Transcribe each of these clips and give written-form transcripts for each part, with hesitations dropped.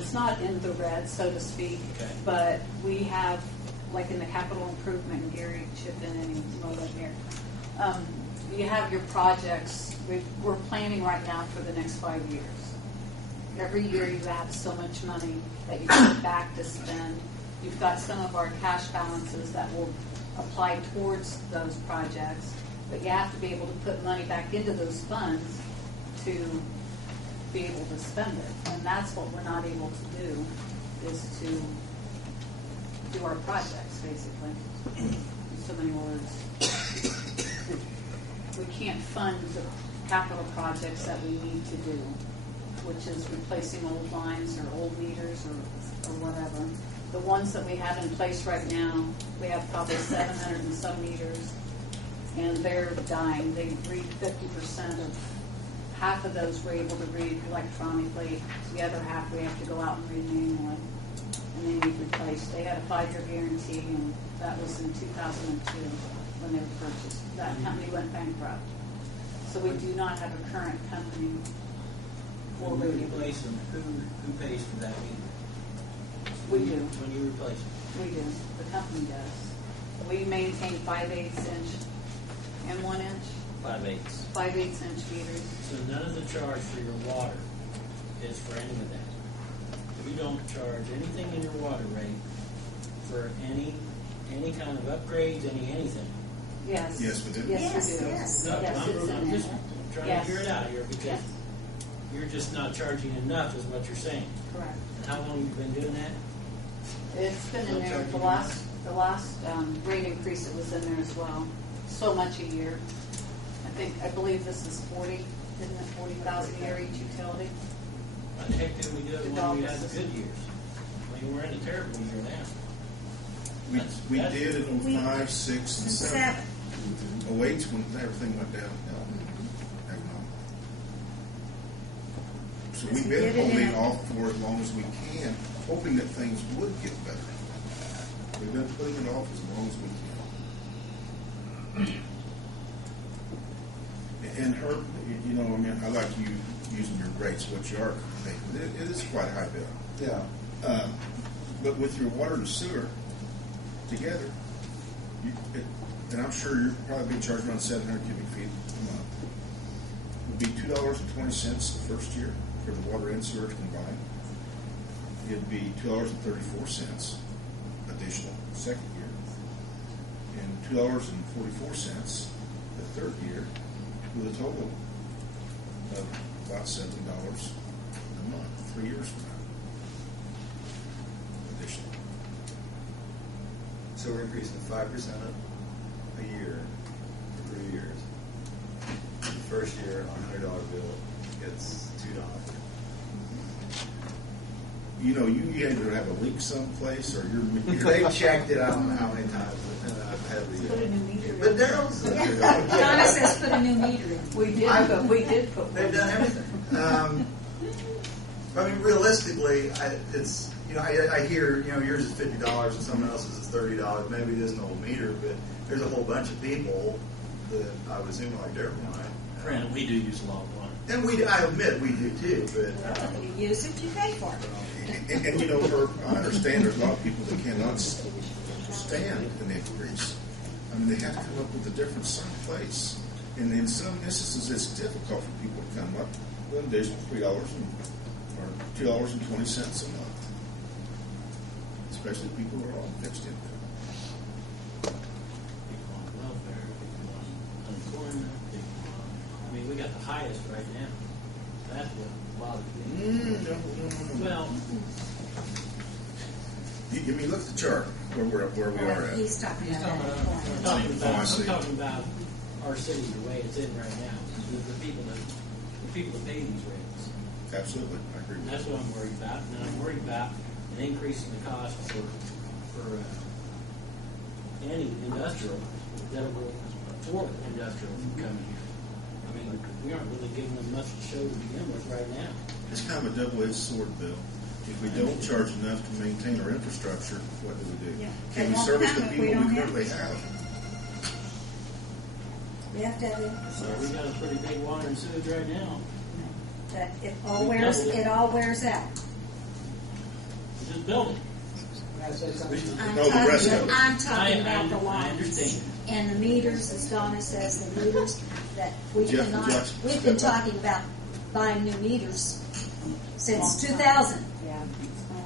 it's not in the red, so to speak, Okay. but we have, like in the capital improvement, and Gary chipped in any moment here. You have your projects. We're planning right now for the next 5 years. Every year you have so much money that you get back to spend. You've got some of our cash balances that will apply towards those projects, but you have to be able to put money back into those funds to be able to spend it. And that's what we're not able to do, is to do our projects, basically. In so many words. We can't fund the capital projects that we need to do, which is replacing old lines or old meters or whatever. The ones that we have in place right now, we have probably 700 and some meters, and they're dying. They read 50% of, half of those we're able to read electronically. The other half we have to go out and read manually, and they need replaced. They had a 5-year guarantee, and that was in 2002 when they were purchased. That company went bankrupt. So we do not have a current company. When you replace them, who pays for that meter? We do. When you replace them? We do. The company does. We maintain 5/8 inch and 1 inch. 5/8. 5/8 inch meters. So none of the charge for your water is for any of that. We don't charge anything in your water rate for any kind of upgrades, anything. Yes. Yes, we do. Yes, we do. Yes. No, Yes, it's in I'm just there. trying Yes. to figure it out here because Yes. you're just not charging enough, is what you're saying. Correct. And how long have you been doing that? It's been in there. The last rate increase it was in there as well. So much a year. I believe this is 40, isn't it? 40,000 a year each utility. Why the heck did we do it when we had the good years? I mean, we're in a terrible year now. We did it on 5, 6, and 7. 08's when everything went downhill. So we've been holding off for as long as we can, hoping that things would get better. We've been putting it off as long as we can. And Herb, you know, I mean, I like you using your rates, what you are paying. It is quite a high bill. Yeah. But with your water and sewer together, and I'm sure you're probably being charged around 700 cubic feet a month. It would be $2.20 the first year for the water and sewer combined. It'd be $2.34 additional the second year, and $2.44 the third year, with a total of about $7 a month, 3 years from now. Additional. So we're increasing 5% a year for 3 years. The first year on a $100 bill, it's $2. You know, you either have a leak someplace or you're They checked it, I don't know how many times, and I've had Put a the. new meter in. But Daryl's. Donna says put a new meter in. We did put They've done everything. I mean, realistically, it's, you know, I hear, you know, yours is $50 and someone else's is $30. Maybe it is an old meter, but there's a whole bunch of people that I would assume like Daryl and I. Granted, we do use a lot of water. And I admit we do too, but. Well, you use it, you pay for it. and you know, Herb, I understand there's a lot of people that cannot stand an increase. I mean, they have to come up with a different someplace. And in some instances, it's difficult for people to come up with an additional $3 or $2.20 a month, especially people who are on fixed income. People on welfare, people on unemployment, people on, I mean, we got the highest right now. That's what bothers me. No. Well, You look at the chart where we are at. He's talking I'm about talking that. I'm talking about our city the way it's in right now. The people that pay these rates. Absolutely, I agree with That's you. what I'm worried about. And I'm worried about an increase in the cost for any industrial that will afford industrial from coming here. I mean, we aren't really giving them much to show to begin with right now. It's kind of a double-edged sword, Bill. If we don't charge enough to maintain our infrastructure, what do we do? Yeah. Can we It won't service the come if people we we don't currently have have? We have to have So we got a pretty big water and sewage right now. that it all wears out. building. I'm No, the rest talking, of it. I'm talking about the I lines. understand. And the meters, as Donna says, the meters that we Jeff, cannot, would you like to we've been step up? talking about buying new meters since 2000. Yeah.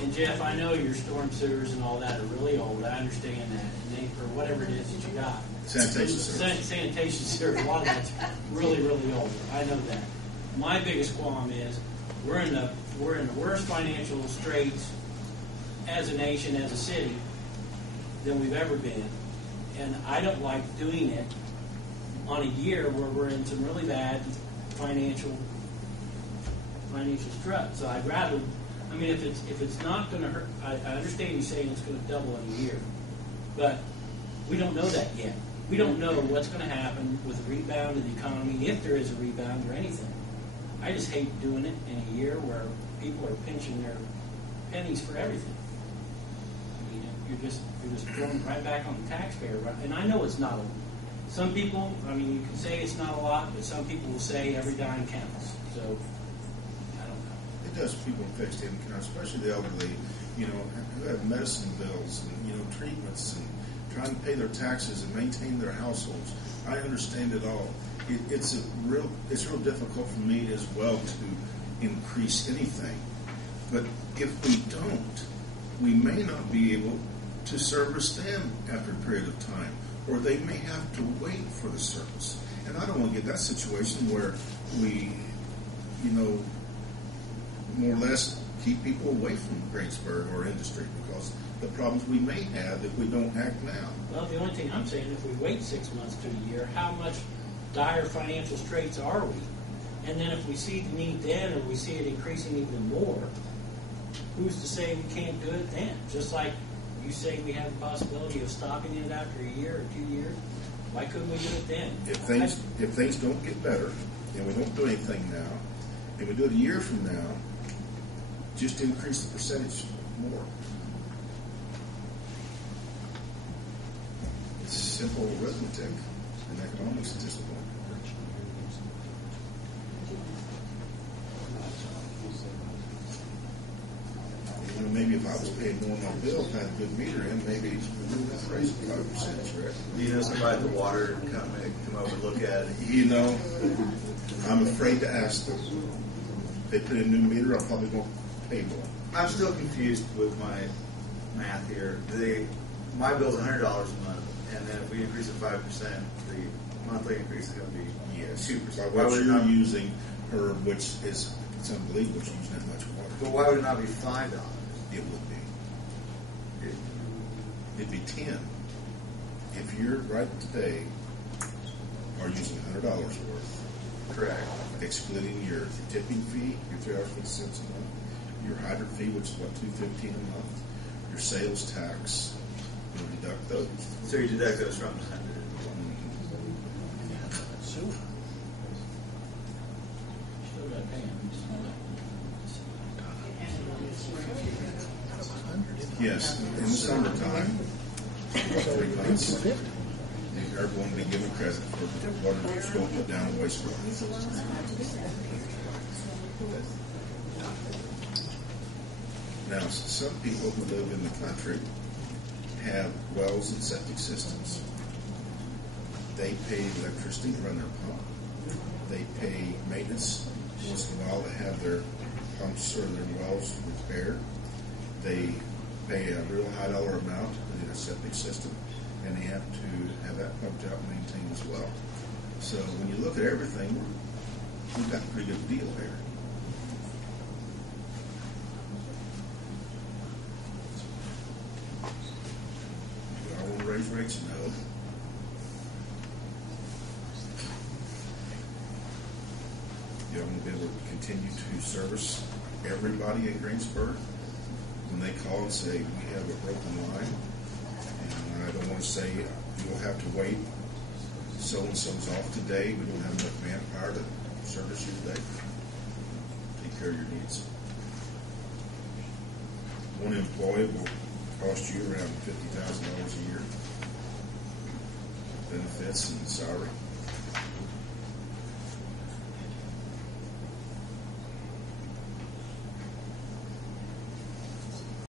And Jeff, I know your storm sewers and all that are really old. I understand that. And they, for whatever it is that you got. Sanitation service. Sanitation service, a lot of that's really, really old. I know that. My biggest qualm is we're in the worst financial straits as a nation, as a city, than we've ever been. And I don't like doing it on a year where we're in some really bad financial strut. So I'd rather, I mean, if it's not going to hurt, I understand you saying it's going to double in a year, but we don't know that yet. We don't know what's going to happen with the rebound of the economy, if there is a rebound or anything. I just hate doing it in a year where people are pinching their pennies for everything. I mean, you're just throwing it right back on the taxpayer. And I know it's not a, some people, I mean, you can say it's not a lot, but some people will say every dime counts. So, I don't know. It does people in fixed income, especially the elderly, who have medicine bills and, treatments and trying to pay their taxes and maintain their households. I understand it all. It's real difficult for me as well to increase anything. But if we don't, we may not be able to service them after a period of time, or they may have to wait for the service. And I don't want to get that situation where we, more or less keep people away from Greensburg or industry because the problems we may have if we don't act now. Well, the only thing I'm saying, if we wait 6 months to a year, how much dire financial straits are we? And then if we see the need then, or we see it increasing even more, who's to say we can't do it then? Just like you say we have the possibility of stopping it after a year or 2 years, why couldn't we do it then? If things don't get better and we don't do anything now, and we do it a year from now, just increase the percentage more. It's simple arithmetic and economics at this point. Maybe if I was paying more on my bill, if I had a good meter in, maybe we wouldn't have to raise it 5%, right? Do you know somebody at the water company that can come over and look at it? I'm afraid to ask them. If they put in a new meter, I'm probably going to pay more. I'm still confused with my math here. My bill's $100 a month, and then if we increase it 5%, the monthly increase is going to be 2%. By what you're using, which is, it's unbelievable she's using that much water. But why would it not be $5? It would be. It'd be 10. If you're right today are using $100 worth, Correct. excluding your tipping fee, your $3.50 a month, your hydrant fee, which is what, $2.15 a month, your sales tax, you deduct those. So you deduct those from the 100. Sewer. Still got to pay them. Yes, in the summertime, 3 months, everyone will be given credit for water that's going to put down wastewater. Now, some people who live in the country have wells and septic systems. They pay electricity to run their pump. They pay maintenance once in a while to have their pumps or their wells repaired. They pay a real high dollar amount in a septic system, and they have to have that pumped out and maintained as well. So when you look at everything, we've got a pretty good deal there. Do I want to raise rates? No. Do I want to be able to continue to service everybody in Greensburg? When they call and say, we have a broken line, and I don't want to say, you'll have to wait, so-and-so's off today, we don't have enough manpower to service you today. Take care of your needs. One employee will cost you around $50,000 a year, benefits and salary.